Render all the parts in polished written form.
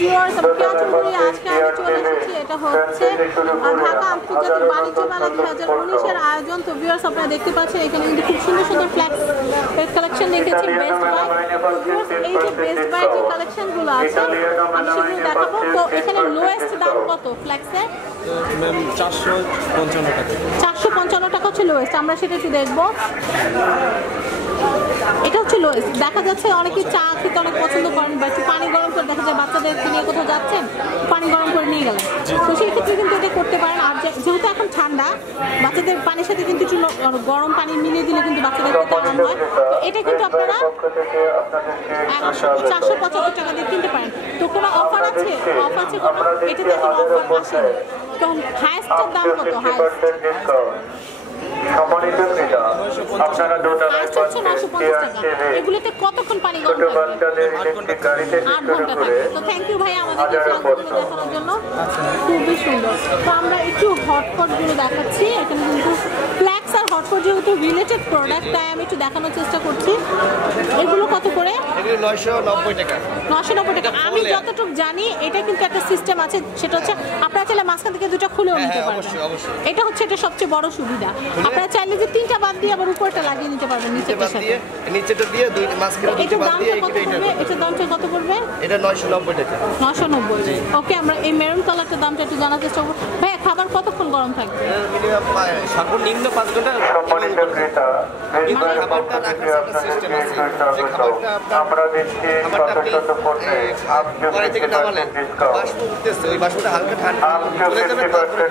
Viewers, আমি কেয়াচুর করি। আজকে আমি চলে এসেছি, এটা হচ্ছে ঢাকা আন্তর্জাতিক বাণিজ্য মেলা 2019-এর আয়োজন। তো ভিউয়ার্স, আপনারা দেখতে পাচ্ছেন এখানে কিন্তু খুব সুন্দর সুন্দর ফ্ল্যাক্স কালেকশন রেখেছি বেস্ট বাই। এই যে বেস্ট বাই যে কালেকশনগুলো আছে আমি সেগুলো দেখাবো। তো এখানে লোয়েস্ট দাম কত ফ্ল্যাক্সের? ম্যাম 455 টাকা। 455 টাকা হচ্ছে লোয়েস্ট। আমরা সেটা একটু দেখবো। এটা হচ্ছে লোয়েস্ট। দেখা যাচ্ছে অনেকে চা খেতে অনেক পছন্দ করেন বা একটু পানি গরম করে, দেখা যায় বাচ্চাদের নিয়ে কোথাও যাচ্ছেন, পানি গরম করে নিয়ে গেলেন, তো সেই ক্ষেত্রে কিন্তু এটা করতে পারেন। আর যেহেতু এখন ঠান্ডা, বাচ্চাদের পানির সাথে কিন্তু একটু গরম পানি মিলিয়ে দিলে কিন্তু বাচ্চাদের খেতে আরাম হয়। তো এটা কিন্তু আপনারা 475 টাকা দিয়ে কিনতে পারেন। তো কোনো অফার আছে? অফ আছে কোনো? এটাতে কোনো অফার আসেনি। তখন হাইস্টের দাম কত? হাইস্ট এগুলোতে কতক্ষণ পানি গরম থাকবে? 8 ঘন্টা থাকবে। তো থ্যাংক ইউ ভাই আমাদেরকে ফ্ল্যাক্সগুলো দেখানোর জন্য, খুবই সুন্দর। তো আমরা একটু হটপটগুলো দেখাচ্ছি। এখানে কিন্তু ফ্ল্যাক্স আর হটপট যেহেতু রিলেটেড প্রোডাক্ট, তাই আমি একটু দেখানোর চেষ্টা করছি। এগুলো কত করে? 990 টাকা। 990 টাকা। আমি যতটুকু জানি এটা কিন্তু একটা সিস্টেম আছে, সেটা হচ্ছে আপনারা চাইলে মাঝখান থেকে দুটো খুলেও নিতে পারবেন। এটা হচ্ছে এটা সবচেয়ে বড় সুবিধা। আপনারা চাইলে যে 3টা বাদ দিয়ে আবার উপরটা লাগিয়ে নিতে পারবেন, নিচেরটার সাথে। নিচেটা দিয়ে দুই মাঝখানে দুটো বাদ দিয়ে এটার দামটা কত পড়বে? এটা 990 টাকা। 990। ওকে, আমরা এই মেরুন কালারটার দামটা একটু জানার চেষ্টা করব। ভাই, খাবার কতক্ষণ গরম থাকবে? মিনিমাম সর্বনিম্ন 5 ঘন্টা। খাবারটা রাখার একটা সিস্টেম আছে, যে খাবারটা আমরা দিচ্ছি কড়াই থেকে নামালেন, বাষ্প উঠতেছে, ওই বাষ্পটা হালকা ঠান্ডা চলে যাবে, তারপরে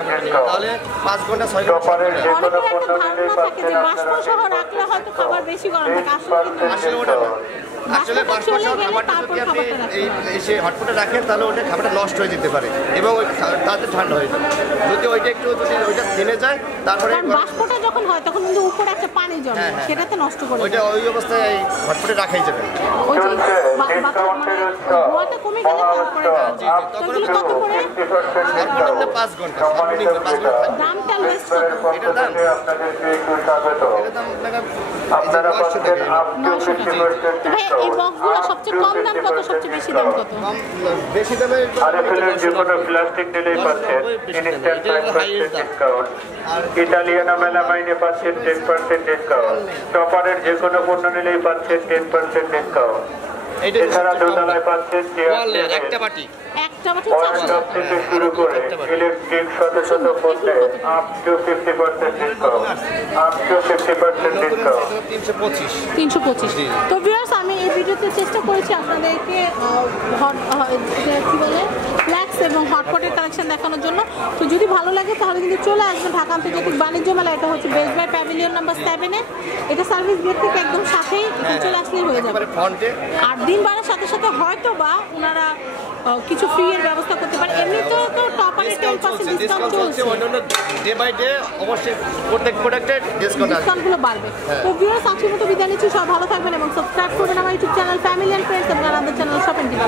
তাহলে 5 ঘন্টা 6 ঘন্টা। অনেকের একটা ধারণা থাকে যে বাষ্প সহ রাখলে হয়তো খাবার বেশি গরম থাকে। আসলে ওটা না। আসলে বাষ্প সহ খাবারটা যদি আপনি এই হটপটে রাখেন, তাহলে ওটা খাবারটা নষ্ট হয়ে যেতে পারে এবং ওই তাতে ঠান্ডা হয়ে যাবে। যদি ওইটা একটু ওইটা থেমে যায়, তারপরে বাষ্পটা যখন হয় তখন কিন্তু উপরে একটা পানি জমে, সেটাতে নষ্ট করে ওইটা ওই অবস্থায় হটপটে রাখাই যাবে। ওই যে ধোঁয়াটা কমে গেলে তারপরে কত করে? সর্বনিম্ন 5 ঘন্টা। সর্বনিম্ন 5 ঘন্টা। দামটা লিস্ট কত? এটার দাম আপনারা 900 টাকা। 900 টাকা। তো ভাই, এই বক্সগুলো সবচেয়ে কম দাম কত, সবচেয়ে বেশি দাম কত? বেশি দামে প্লাস্টিক দিলেই পাচ্ছেন ইনস্ট্যান্ট 5% ডিসকাউন্ট। ইটালিয়ানা মেলা মাইনে পাচ্ছেন 10% ডিসকাউন্ট। টপারের যে কোনো পণ্য নিলেই পাচ্ছেন 10% ডিসকাউন্ট। এছাড়া দোতলায় পাচ্ছেন একটা বাটি থেকে শুরু করে ইলেকট্রিক শত শত পণ্যে up to 50% discount. Up to 50% discount. 325। তো ভিউয়ার্স, আমি এই ভিডিওতে চেষ্টা করেছি আপনাদেরকে কি বলে ফ্ল্যাক্স এবং হটপটের কালেকশন দেখানোর জন্য। তো যদি ভালো লাগে তাহলে কিন্তু চলে আসবেন ঢাকা আন্তর্জাতিক বাণিজ্য মেলা। এটা হচ্ছে বেস্ট বাই প্যাভিলিয়ন নাম্বার 7-এ। এটা সার্ভিস গেট থেকে একদম সাথেই, চলে আসলেই হয়ে যাবে। আর দিন বাড়ার সাথে সাথে হয়তো বা ওনারা কিছু ফ্রি এর ব্যবস্থা করতে পারে। এমনিতেও তো টপারে 10% ডিসকাউন্ট চলছে। অন্যান্য ডে বাই ডে অবশ্যই প্রত্যেক প্রোডাক্টের ডিসকাউন্টগুলো বাড়বে। তো ভিউয়ার্স, আজকের মতো বিদায় নিচ্ছি। সব ভালো থাকবেন এবং সাবস্ক্রাইব করবেন আমার YouTube channel family and friends এবং আমাদের চ্যানেল শপিং টিপ।